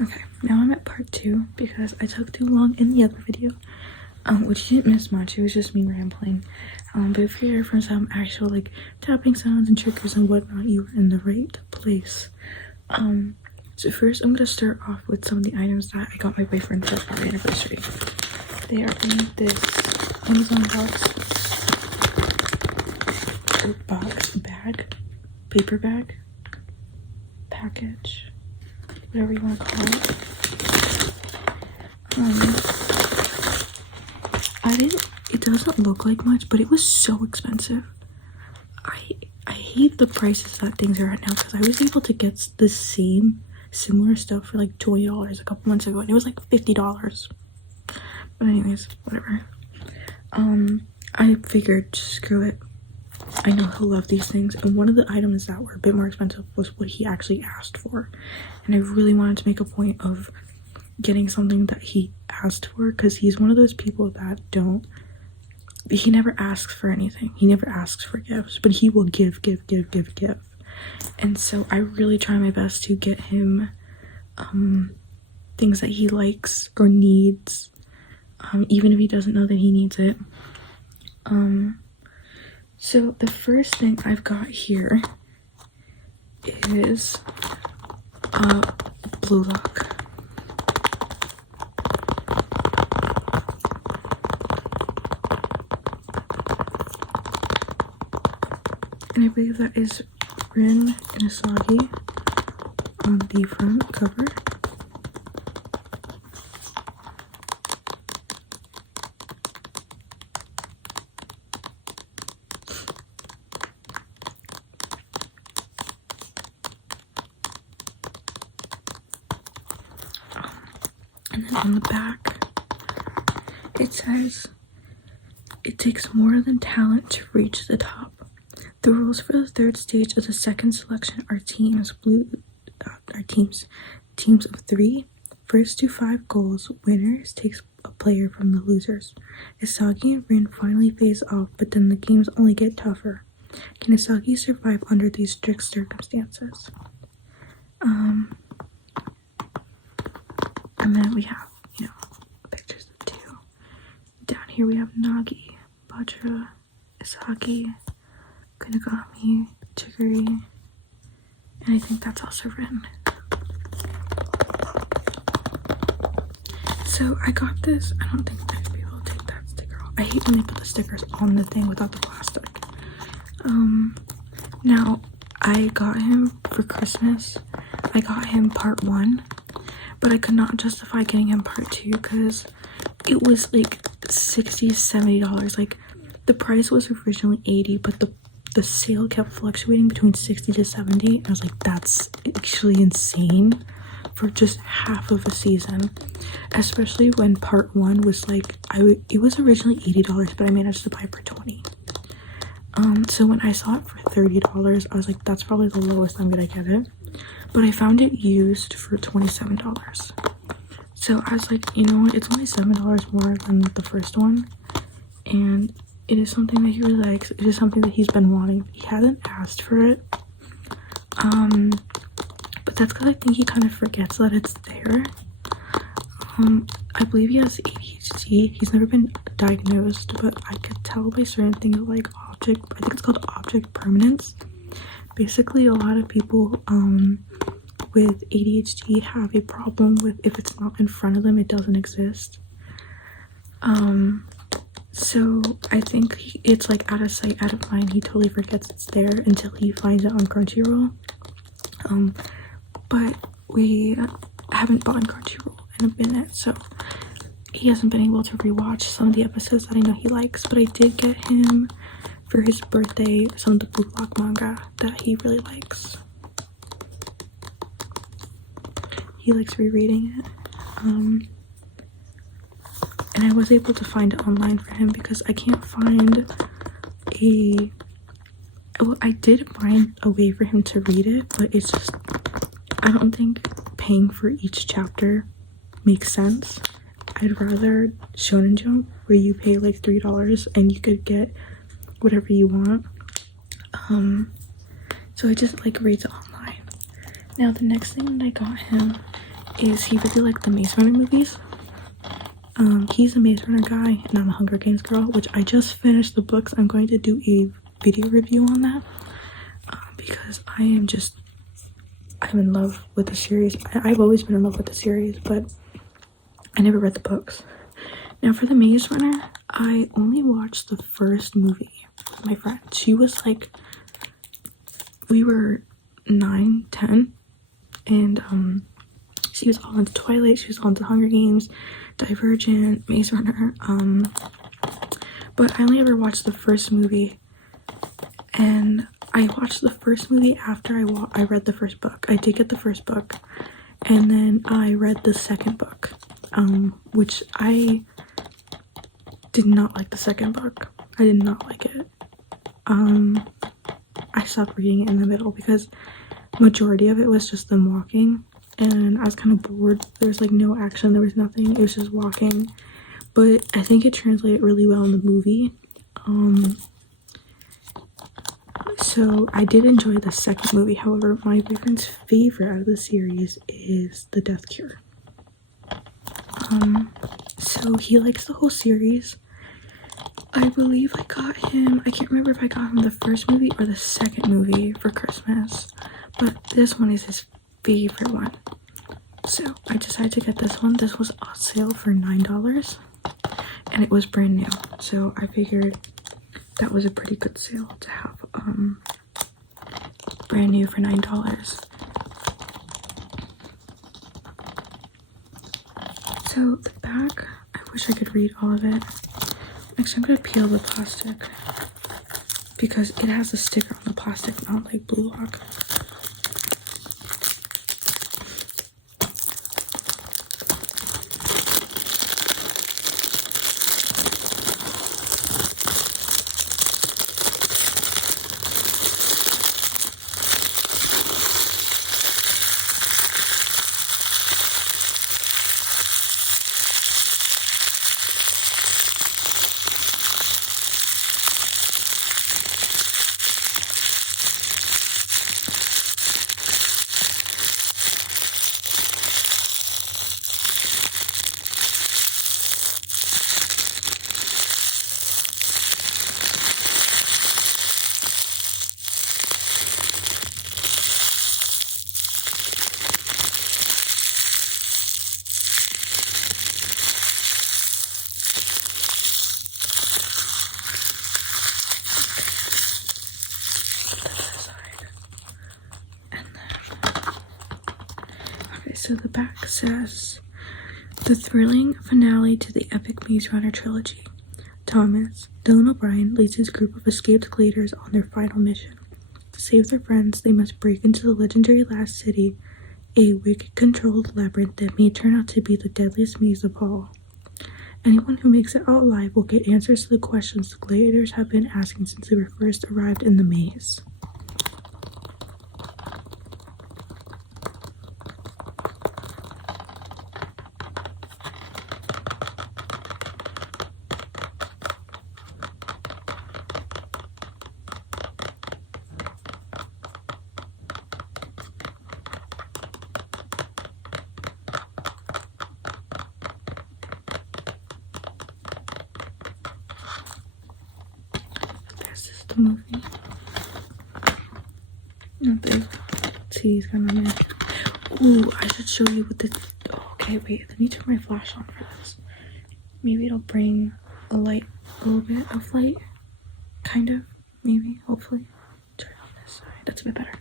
Okay, now I'm at part 2 because I took too long in the other video, which you didn't miss much. It was just me rambling. But if you're here for some actual like tapping sounds and triggers and whatnot, you are in the right place. So first I'm gonna start off with some of the items that I got my boyfriend for our anniversary. They are in this Amazon paper bag, package, whatever you want to call it. It doesn't look like much, but it was so expensive. I hate the prices that things are at now, because I was able to get the similar stuff for like $20 a couple months ago, and it was like $50. But anyways, whatever. I figured, screw it, I know he'll love these things, and one of the items that were a bit more expensive was what he actually asked for, and I really wanted to make a point of getting something that he asked for, because he's one of those people that he never asks for anything. He never asks for gifts, but he will give. And so I really try my best to get him things that he likes or needs, even if he doesn't know that he needs it. So the first thing I've got here is Blue Lock. And I believe that is Rin and Asagi on the front cover. And then on the back, it says, "It takes more than talent to reach the top. The rules for the third stage of the second selection are teams of 3. First to 5 goals, winners takes a player from the losers. Isagi and Rin finally face off, but then the games only get tougher. Can Isagi survive under these strict circumstances?" And then we have, pictures of 2. Down here we have Nagi, Batra, Isagi, Kunigami, Chiguri, and I think that's also Rin. So I got this. I don't think I'd be able to take that sticker off. I hate when they put the stickers on the thing without the plastic. Now I got him for Christmas. I got him part 1, but I could not justify getting him part 2 because it was like $60-$70. Like, the price was originally $80, but the sale kept fluctuating between $60 to $70, and I was like, that's actually insane for just half of a season, especially when part 1 was like, it was originally $80, but I managed to buy it for $20. So when I saw it for $30, I was like, that's probably the lowest I'm gonna get it, but I found it used for $27. So I was like, you know what, it's only $7 more than the first one, and it is something that he really likes. It is something that he's been wanting. He hasn't asked for it, but that's because I think he kind of forgets that it's there. I believe he has ADHD. He's never been diagnosed, but I could tell by certain things like I think it's called object permanence. Basically, a lot of people with ADHD have a problem with, if it's not in front of them, it doesn't exist. So I think it's like out of sight, out of mind. He totally forgets it's there until he finds it on Crunchyroll. But we haven't bought Crunchyroll in a minute, so he hasn't been able to rewatch some of the episodes that I know he likes. But I did get him for his birthday some of the Blue Lock manga that he really likes. He likes rereading it. And I was able to find it online for him because I can't find I did find a way for him to read it, but it's just, I don't think paying for each chapter makes sense. I'd rather Shonen Jump, where you pay like $3 and you could get whatever you want. So I just like reads it online. Now the next thing that I got him is he really liked the Maze Runner movies. He's a Maze Runner guy and I'm a Hunger Games girl, which I just finished the books. I'm going to do a video review on that because I'm in love with the series. I've always been in love with the series, but I never read the books. Now for the Maze Runner, I only watched the first movie with my friend. She was like, we were 9, 10, and she was all into Twilight, she was all into Hunger Games, Divergent, Maze Runner, but I only ever watched the first movie, and I watched the first movie after I read the first book. I did get the first book, and then I read the second book, which I did not like the second book. I did not like it. I stopped reading it in the middle because majority of it was just them walking, and I was kind of bored. There was like no action, there was nothing, it was just walking, but I think it translated really well in the movie. So I did enjoy the second movie. However, my boyfriend's favorite out of the series is the Death Cure. So he likes the whole series. I believe I got him, I can't remember if I got him the first movie or the second movie for Christmas, but this one is his favorite one. So I decided to get this one. This was on sale for $9 and it was brand new. So I figured that was a pretty good sale to have brand new for $9. So the back, I wish I could read all of it. Actually, I'm gonna peel the plastic because it has a sticker on the plastic, not like Blue Lock. So the back says, the thrilling finale to the epic Maze Runner trilogy. Thomas, Dylan O'Brien, leads his group of escaped gladers on their final mission. To save their friends, they must break into the legendary Last City, a wicked-controlled labyrinth that may turn out to be the deadliest maze of all. Anyone who makes it out alive will get answers to the questions the gladiators have been asking since they were first arrived in the maze. The movie. Not big. Let's see, he's got on there. Ooh, I should show you what this. Oh, okay, wait. Let me turn my flash on for this. Maybe it'll bring a light, a little bit of light. Kind of. Maybe. Hopefully. Turn on this side. That's a bit better.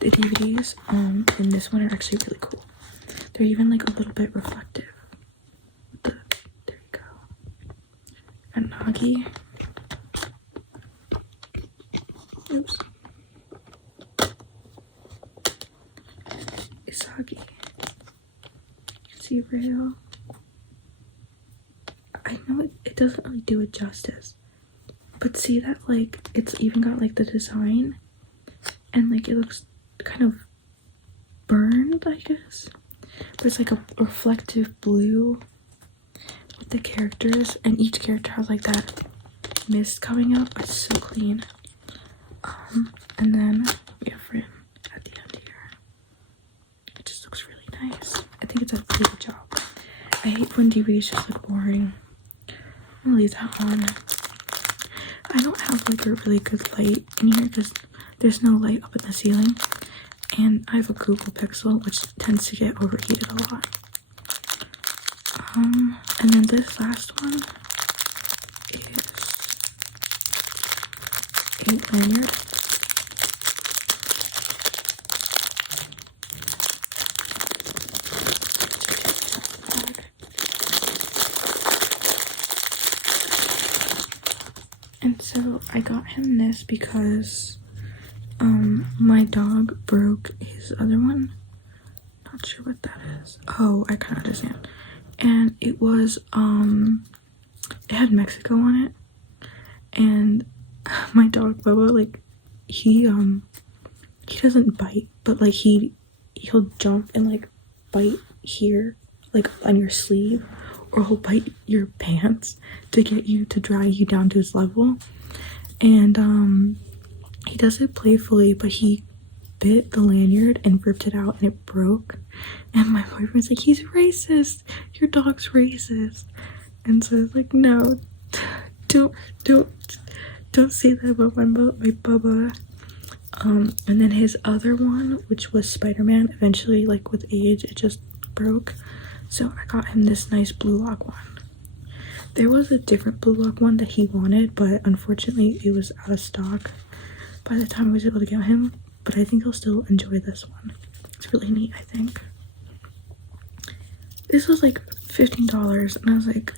The DVDs in this one are actually really cool. They're even like a little bit reflective. There you go. And Nagi. Oops. Isagi. See rail. I know it doesn't really do it justice. But see that like it's even got like the design and like it looks kind of burned, I guess. But it's like a reflective blue with the characters, and each character has like that mist coming up. It's so clean. And then we have Rin at the end here. It just looks really nice. think it's a really good job. I hate when DVDs just look boring. I'm gonna leave that on. I don't have like a really good light in here because there's no light up in the ceiling, and I have a Google Pixel which tends to get overheated a lot. And then this last one is a lanyard. And so I got him this because my dog broke his other one. Not sure what that is. Oh, I kind of understand. And it was it had Mexico on it, and my dog Bubba, like, he doesn't bite, but like he'll jump and like bite here, like on your sleeve, or he'll bite your pants to get you to drag you down to his level. And he does it playfully, but he bit the lanyard and ripped it out and it broke. And my boyfriend's like, he's racist, your dog's racist. And so it's like, no, don't say that about my Bubba. And then his other one, which was Spider-Man, eventually, like with age, it just broke. So I got him this nice blue lock one. There was a different blue lock one that he wanted, but unfortunately it was out of stock by the time I was able to get him. But I think he'll still enjoy this one. It's really neat, I think. This was like $15, and I was like,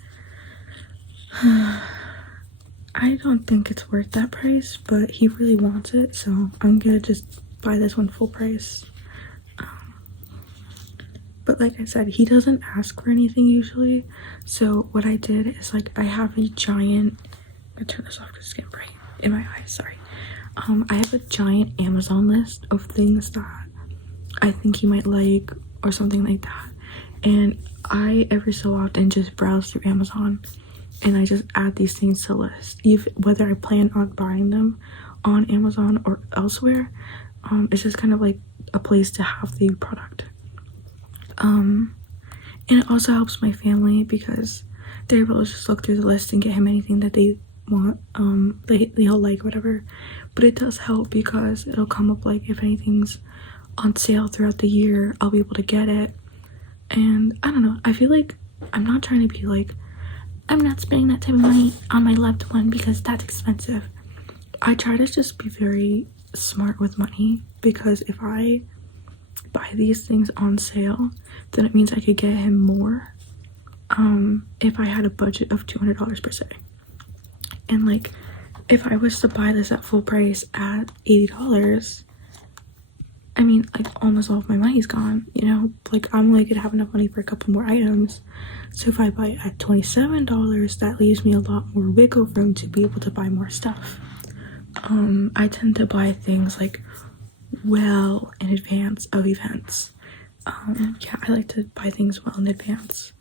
I don't think it's worth that price, but he really wants it, so I'm gonna just buy this one full price. But like I said, he doesn't ask for anything usually, so what I did is, like, I have a giant, I'm gonna turn this off because it's getting bright in my eyes, sorry. I have a giant Amazon list of things that I think he might like or something like that, and I every so often just browse through Amazon and I just add these things to the list, whether I plan on buying them on Amazon or elsewhere. It's just kind of like a place to have the product. And it also helps my family because they're able to just look through the list and get him anything that they want, they'll like, whatever. But it does help because it'll come up, like, if anything's on sale throughout the year, I'll be able to get it. And I don't know, I feel like I'm not trying to be like, I'm not spending that type of money on my loved one because that's expensive. I try to just be very smart with money, because if I buy these things on sale, then it means I could get him more if I had a budget of $200 per se. And like, if I was to buy this at full price at $80, I mean, like, almost all of my money's gone, you know? Like, I'm only gonna have enough money for a couple more items. So if I buy it at $27, that leaves me a lot more wiggle room to be able to buy more stuff. I tend to buy things like well in advance of events. Yeah, I like to buy things well in advance.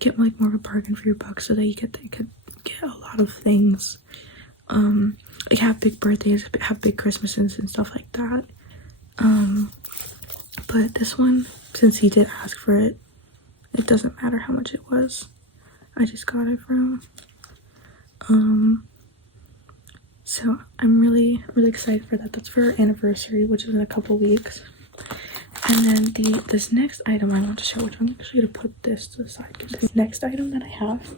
Get like more of a bargain for your buck so that you could get a lot of things. Like have big birthdays, have big Christmases and stuff like that. But this one, since he did ask for it, it doesn't matter how much it was. I just got it from so I'm really excited for that. That's for our anniversary, which is in a couple weeks. And then this next item I want to show, which I'm actually gonna put this to the side, because this next item that I have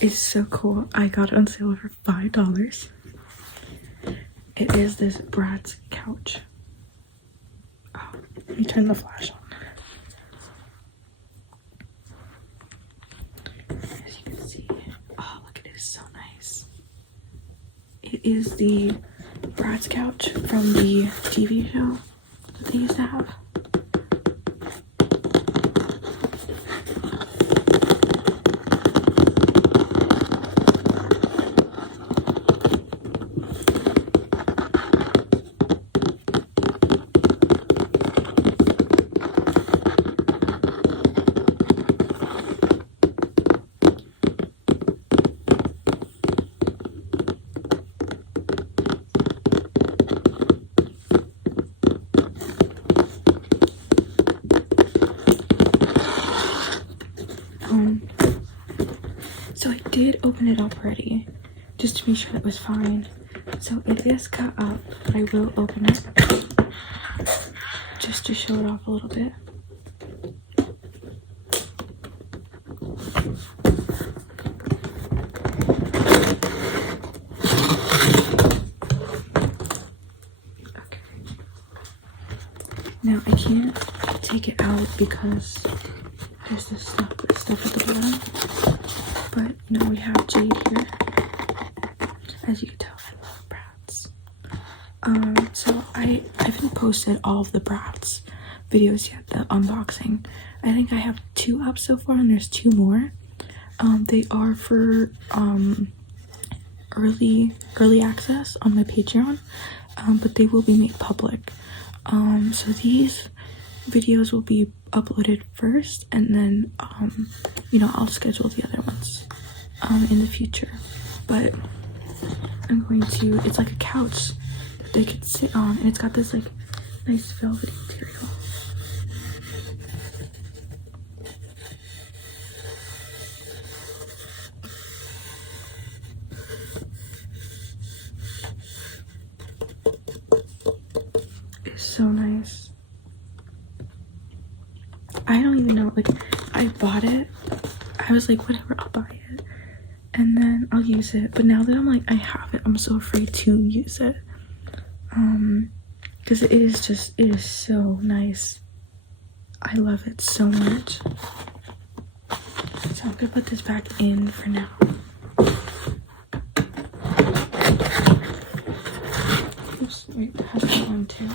is so cool. I got it on sale for $5. It is this Bratz couch. Oh, let me turn the flash on. As you can see, oh look, it is so nice. It is the Bratz couch from the TV show that they used to have. So I did open it up already, just to make sure that was fine. So it is cut up, but I will open it just to show it off a little bit. Okay. Now I can't take it out because there's this stuff at the bottom. But now we have Jade here. As you can tell, I love Bratz. So I haven't posted all of the Bratz videos yet, the unboxing. I think I have 2 up so far, and there's 2 more. They are for early access on my Patreon, but they will be made public. So these videos will be uploaded first, and then you know, I'll schedule the other ones in the future. But I'm going to, it's like a couch that they could sit on, and it's got this like nice velvety material. It's so nice. I don't even know, like, I bought it, I was like, whatever, I'll buy it and then I'll use it. But now that I'm like, I have it, I'm so afraid to use it, because it is so nice. I love it so much. So I'm gonna put this back in for now. Oops, wait, it has that one too.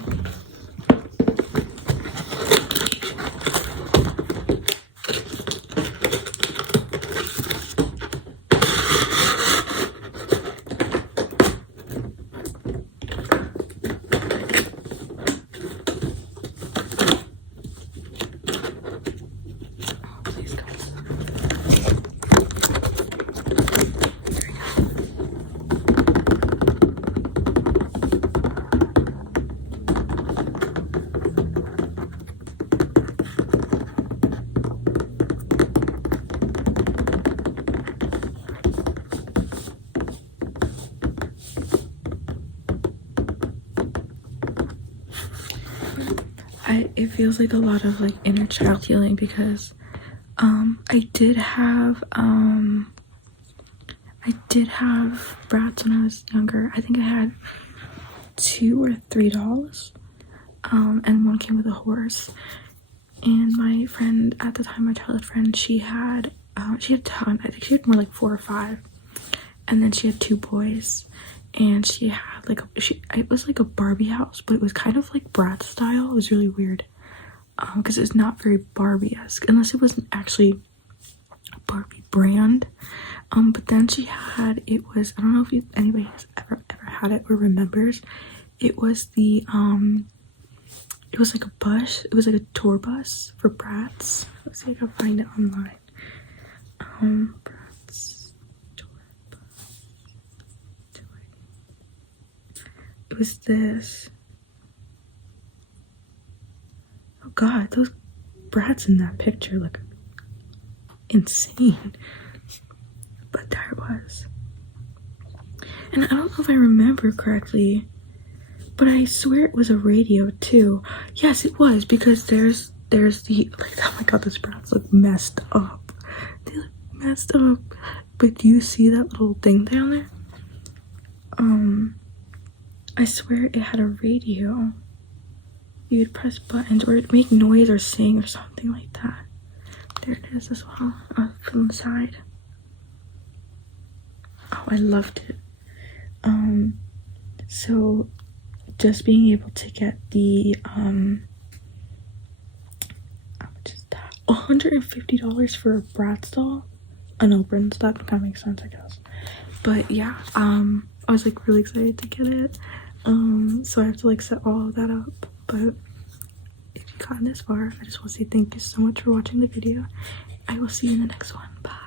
It feels like a lot of like inner child healing, because I did have Bratz when I was younger. I think I had 2 or 3 dolls, and one came with a horse. And my friend at the time, my childhood friend, she had a ton. I think she had more like 4 or 5, and then she had 2 boys. And she had like it was like a Barbie house, but it was kind of like Bratz style. It was really weird, because it's not very Barbie-esque, unless it wasn't actually a Barbie brand. But then she had, it was, I don't know if anybody has ever had it or remembers. It was the it was like a bus. It was like a tour bus for Bratz. Let's see if I can find it online. Bratz tour bus. It was this. Oh god, those Bratz in that picture look insane. But there it was. And I don't know if I remember correctly, but I swear it was a radio too. Yes, it was, because there's the, like, oh my god, those Bratz look messed up. They look messed up. But do you see that little thing down there? I swear it had a radio. You would press buttons or it'd make noise or sing or something like that. There it is as well, from the side. Oh, I loved it. So just being able to get the how much is that? $150 for a Bratz doll unopened. That kind of makes sense, I guess. But yeah, I was like really excited to get it. So I have to like set all of that up. But if you've gotten this far, I just want to say thank you so much for watching the video. I will see you in the next one. Bye.